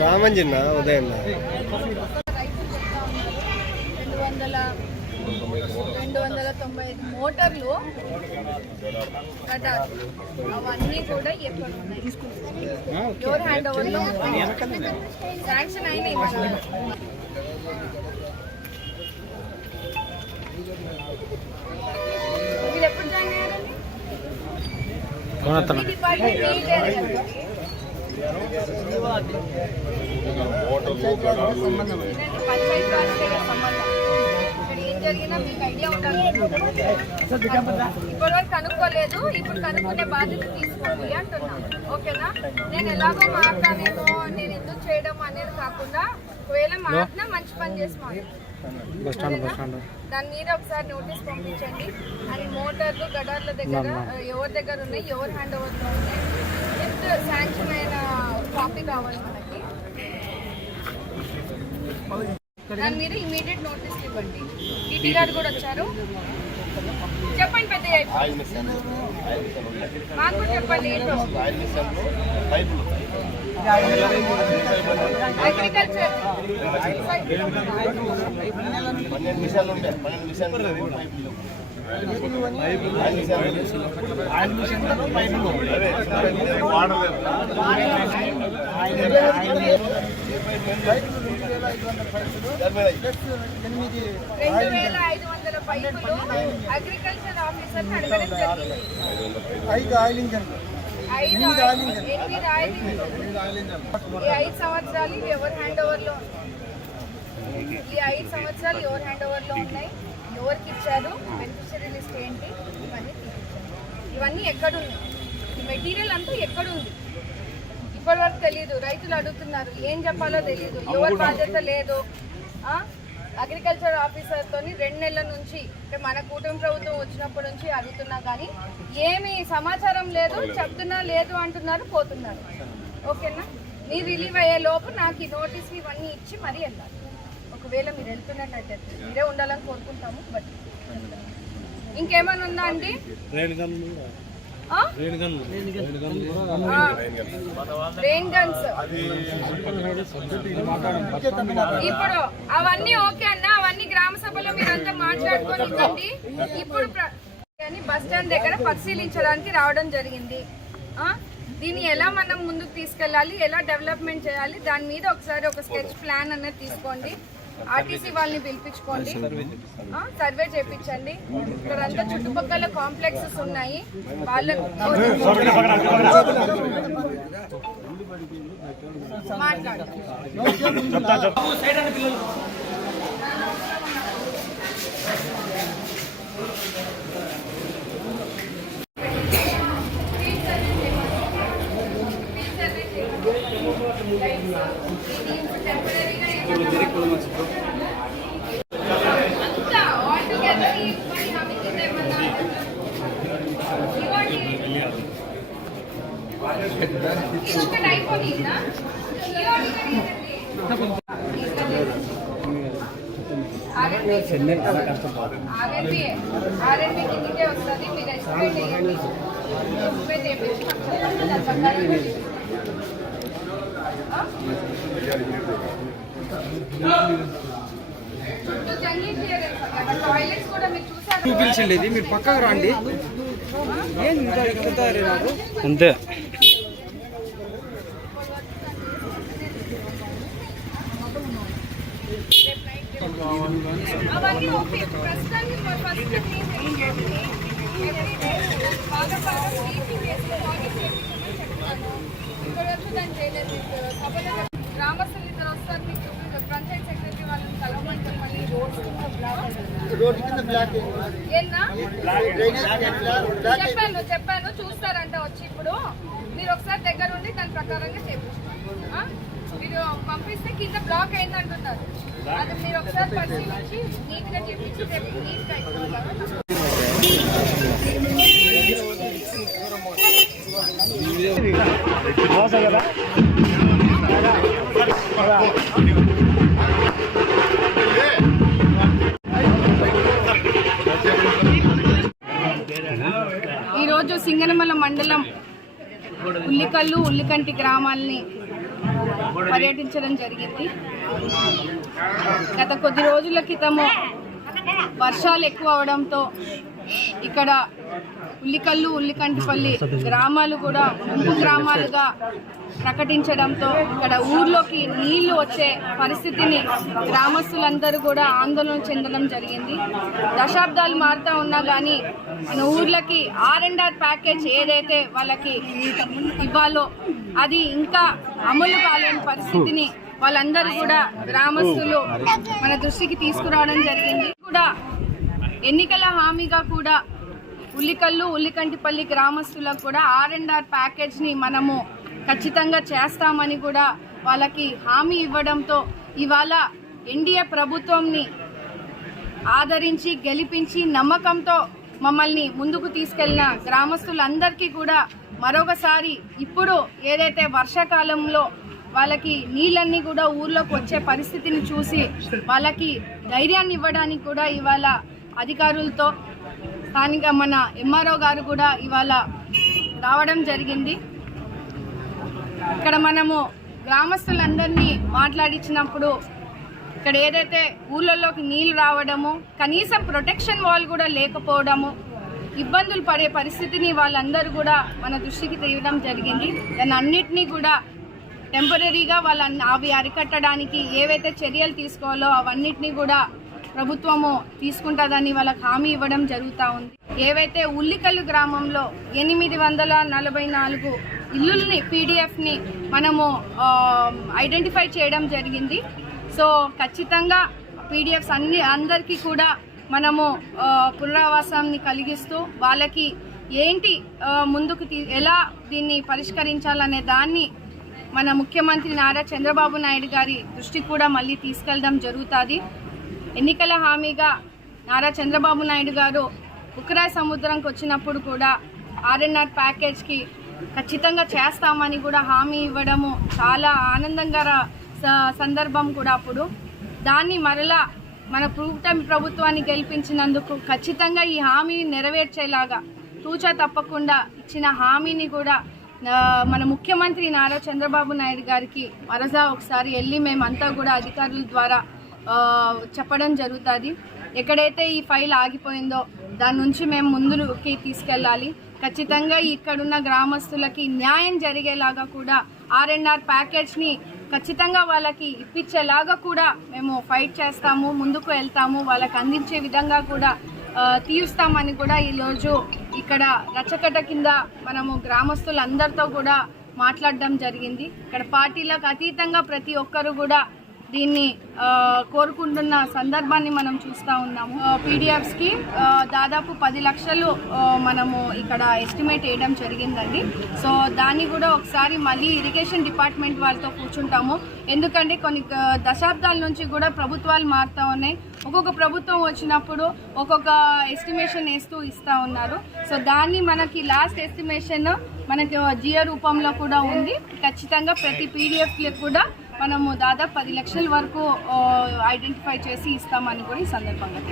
రామంజన్న ఉదయం 295 మోటార్లు అవన్నీ కూడా ఎక్కడ ఉన్నాయి ఎవరు హ్యాండ్ ఓవర్లో శాంక్షన్ అయినాయి. మీరు ఎప్పుడు జాయిన్ అయ్యారండి? జరిగినా మీకు ఐడియా ఉండాలి. ఇప్పటివరకు కనుక్కోలేదు, ఇప్పుడు కనుక్కునే బాధ్యత తీసుకోండి అంటున్నా. ఓకేనా? నేను ఎలాగో మాట్లాడేమో నేను ఎందుకు చేయడం అనేది కాకుండా ఒకవేళ మాట్లాడినా మంచి పని చేసి దాని మీద ఒకసారి నోటీస్ పంపించండి. అది మోటార్లు గడార్ల దగ్గర ఎవరి దగ్గర ఉన్నాయి, ఎవరు హ్యాండ్ ఓవర్లో ఉన్నాయి, జస్ట్ శాంక్షన్ అయిన కాపీ కావాలి మనకి. దాని మీద ఇమీడియట్ నోటీస్ ఇవ్వండి. టీటీ గారు కూడా వచ్చారు. చెప్పండి పెద్ద మాకు కూడా చెప్పండి ఏంటో. అగ్రికల్చర్ 2500 పైపులు అగ్రికల్చర్ ఆఫీసర్ అడగడం జరిగింది. 8 సంవత్సరాలు ఎవరు హ్యాండ్ ఓవర్లో ఈ 5 సంవత్సరాలు ఎవరు హ్యాండ్ ఓవర్లో ఉన్నాయి, ఎవరికి ఇచ్చారు, బెనిఫిషియరీ లిస్ట్ ఏంటి, ఇవన్నీ తీర్చారు. ఇవన్నీ ఎక్కడున్నాయి, ఈ మెటీరియల్ అంతా ఎక్కడుంది ఇప్పటి వరకు తెలియదు. రైతులు అడుగుతున్నారు, ఏం చెప్పాలో తెలియదు, ఎవరి బాధ్యత లేదు. అగ్రికల్చర్ ఆఫీసర్తో 2 నెలల నుంచి అంటే మన కూటమి ప్రభుత్వం వచ్చినప్పటి నుంచి అడుగుతున్నా కానీ ఏమి సమాచారం లేదు. చెప్తున్నా లేదు అంటున్నారు, పోతున్నారు. ఓకేనా? మీరు రిలీవ్ అయ్యే లోపు నాకు ఈ నోటీస్ ఇవన్నీ ఇచ్చి మరీ వెళ్ళాలి. ఒకవేళ మీరు వెళ్తున్నట్టయితే మీరే ఉండాలని కోరుకుంటాము. బట్ ఇంకేమైనా ఉందా అండి? రెయిన్ గన్స్ ఇప్పుడు అవన్నీ ఓకే అన్న, అవన్నీ గ్రామ సభలో మీరంతా మాట్లాడుకోనివ్వండి. ఇప్పుడు బస్ స్టాండ్ దగ్గర పరిశీలించడానికి రావడం జరిగింది. దీన్ని ఎలా మనం ముందుకు తీసుకెళ్ళాలి, ఎలా డెవలప్మెంట్ చేయాలి, దాని మీద ఒకసారి ఒక స్కెచ్ ప్లాన్ అనేది తీసుకోండి. ఆర్టీసీ వాళ్ళని పిలిపించుకోండి, సర్వే చేయించండి. ఇక్కడంతా చుట్టుపక్కల కాంప్లెక్సెస్ ఉన్నాయి, వాళ్ళని మాట్లాడాలి. ఆర్ఎంపీ కిందకే వస్తుంది. మీరు ఎక్స్ప్లెయిన్ చేయండి, ఎక్స్ప్లెయిన్ చేయించి టాయిలెట్స్ కూడా మీరు చూసారు. చూపించండి, మీరు పక్కకు రండి. అంతే అవన్నీ ఓకే. ప్రస్తుతానికి ఫస్ట్ బాగా టీచింగ్ చేసి ఇక్కడ వచ్చి దాన్ని చేయలేదు. సభలో గ్రామస్తులు ఇద్దరు వస్తారు, మీకు పంచాయత్ సెక్రటరీ వాళ్ళని కలవమని చెప్పండి. చెప్పాను చూస్తారంట వచ్చి. ఇప్పుడు మీరు ఒకసారి దగ్గర ఉండి దాని ప్రకారంగా చేపిస్తారు. మీరు పంపిస్తే కింద బ్లాక్ అయిందంటున్నారు, అది మీరు ఒకసారి పరిశీలించి నీట్గా చేపించి రేపు నీట్గా అయిపోవాలి. ఈరోజు సింగనమల మండలం ఉల్లికల్లు ఉల్లికంటి గ్రామాల్ని పర్యటించడం జరిగింది. గత కొద్ది రోజుల క్రితము వర్షాలు ఎక్కువ అవడంతో ఇక్కడ ఉల్లికల్లు ఉల్లికంటిపల్లి గ్రామాలు కూడా ముంపు గ్రామాలుగా ప్రకటించడంతో ఇక్కడ ఊర్లోకి నీళ్లు వచ్చే పరిస్థితిని గ్రామస్తులందరూ కూడా ఆందోళన చెందడం జరిగింది. దశాబ్దాలు మారుతూ ఉన్నా కానీ మన ఊర్లకి R&R ప్యాకేజ్ ఏదైతే వాళ్ళకి ఇవ్వాలో అది ఇంకా అమలు కాలేని పరిస్థితిని వాళ్ళందరూ కూడా గ్రామస్తులు మన దృష్టికి తీసుకురావడం జరిగింది. కూడా ఎన్నికల హామీగా కూడా ఉల్లికల్లు ఉల్లికంటిపల్లి గ్రామస్తులకు కూడా R&R ప్యాకేజ్ని మనము ఖచ్చితంగా చేస్తామని కూడా వాళ్ళకి హామీ ఇవ్వడంతో ఇవాళ ఎన్డీఏ ప్రభుత్వంని ఆదరించి గెలిపించి నమ్మకంతో మమ్మల్ని ముందుకు తీసుకెళ్లిన గ్రామస్తులందరికీ కూడా మరొకసారి ఇప్పుడు ఏదైతే వర్షాకాలంలో వాళ్ళకి నీళ్ళన్నీ కూడా ఊర్లోకి వచ్చే పరిస్థితిని చూసి వాళ్ళకి ధైర్యాన్ని ఇవ్వడానికి కూడా ఇవాళ అధికారులతో స్థానిక మన MRO గారు కూడా ఇవాళ రావడం జరిగింది. ఇక్కడ మనము గ్రామస్తులందరినీ మాట్లాడించినప్పుడు ఇక్కడ ఏదైతే ఊళ్ళల్లోకి నీళ్లు రావడము, కనీసం ప్రొటెక్షన్ వాల్ కూడా లేకపోవడము, ఇబ్బందులు పడే పరిస్థితిని వాళ్ళందరూ కూడా మన దృష్టికి తేవడం జరిగింది. దాన్ని అన్నిటినీ కూడా టెంపరీగా అవి అరికట్టడానికి ఏవైతే చర్యలు తీసుకోవాలో అవన్నిటినీ కూడా ప్రభుత్వము తీసుకుంటుందని వాళ్ళకి హామీ ఇవ్వడం జరుగుతూ ఉంది. ఏవైతే ఉల్లికల్లు గ్రామంలో 844 ఇల్లుల్ని PDFని మనము ఐడెంటిఫై చేయడం జరిగింది. సో ఖచ్చితంగా PDFs అందరికీ కూడా మనము పునరావాసాన్ని కలిగిస్తూ వాళ్ళకి ఏంటి ముందుకు ఎలా దీన్ని పరిష్కరించాలనే దాన్ని మన ముఖ్యమంత్రి నారా చంద్రబాబు నాయుడు గారి దృష్టికి కూడా మళ్ళీ తీసుకెళ్ళడం జరుగుతుంది. ఎన్నికల హామీగా నారా చంద్రబాబు నాయుడు గారు ఉక్రాయ్ సముద్రంకి వచ్చినప్పుడు కూడా R&R ప్యాకేజ్కి ఖచ్చితంగా చేస్తామని కూడా హామీ ఇవ్వడము చాలా ఆనందంగా సందర్భం కూడా. అప్పుడు దాన్ని మరలా మన ప్రభుత్వాన్ని గెలిపించినందుకు ఖచ్చితంగా ఈ హామీని నెరవేర్చేలాగా తూచా తప్పకుండా ఇచ్చిన హామీని కూడా మన ముఖ్యమంత్రి నారా చంద్రబాబు నాయుడు గారికి మరలా ఒకసారి వెళ్ళి మేమంతా కూడా అధికారుల ద్వారా చెప్పడం జరుగుతుంది. ఎక్కడైతే ఈ ఫైల్ ఆగిపోయిందో దాని నుంచి మేము ముందుకి తీసుకెళ్ళాలి. ఖచ్చితంగా ఇక్కడున్న గ్రామస్తులకి న్యాయం జరిగేలాగా కూడా R&R ప్యాకేజ్ని ఖచ్చితంగా వాళ్ళకి ఇప్పించేలాగా కూడా మేము ఫైట్ చేస్తాము, ముందుకు వెళ్తాము, వాళ్ళకి అందించే విధంగా కూడా తీరుస్తామని కూడా ఈరోజు ఇక్కడ రచ్చకట్ట కింద మనము గ్రామస్తులందరితో కూడా మాట్లాడడం జరిగింది. ఇక్కడ పార్టీలకు అతీతంగా ప్రతి ఒక్కరు కూడా దీన్ని కోరుకుంటున్న సందర్భాన్ని మనం చూస్తూ ఉన్నాము. PDFsకి దాదాపు 10 లక్షలు మనము ఇక్కడ ఎస్టిమేట్ వేయడం జరిగిందండి. సో దాన్ని కూడా ఒకసారి మళ్ళీ ఇరిగేషన్ డిపార్ట్మెంట్ వాళ్ళతో కూర్చుంటాము. ఎందుకంటే కొన్ని దశాబ్దాల నుంచి కూడా ప్రభుత్వాలు మారుతూ ఉన్నాయి. ఒక్కొక్క ప్రభుత్వం వచ్చినప్పుడు ఒక్కొక్క ఎస్టిమేషన్ వేస్తూ ఇస్తూ ఉన్నారు. సో దాన్ని మనకి లాస్ట్ ఎస్టిమేషన్ మనకి జియో రూపంలో కూడా ఉంది. ఖచ్చితంగా ప్రతి PDFకి కూడా మనము దాదాపు 10 లక్షల వరకు ఐడెంటిఫై చేసి ఇస్తామని కూడా ఈ సందర్భంగా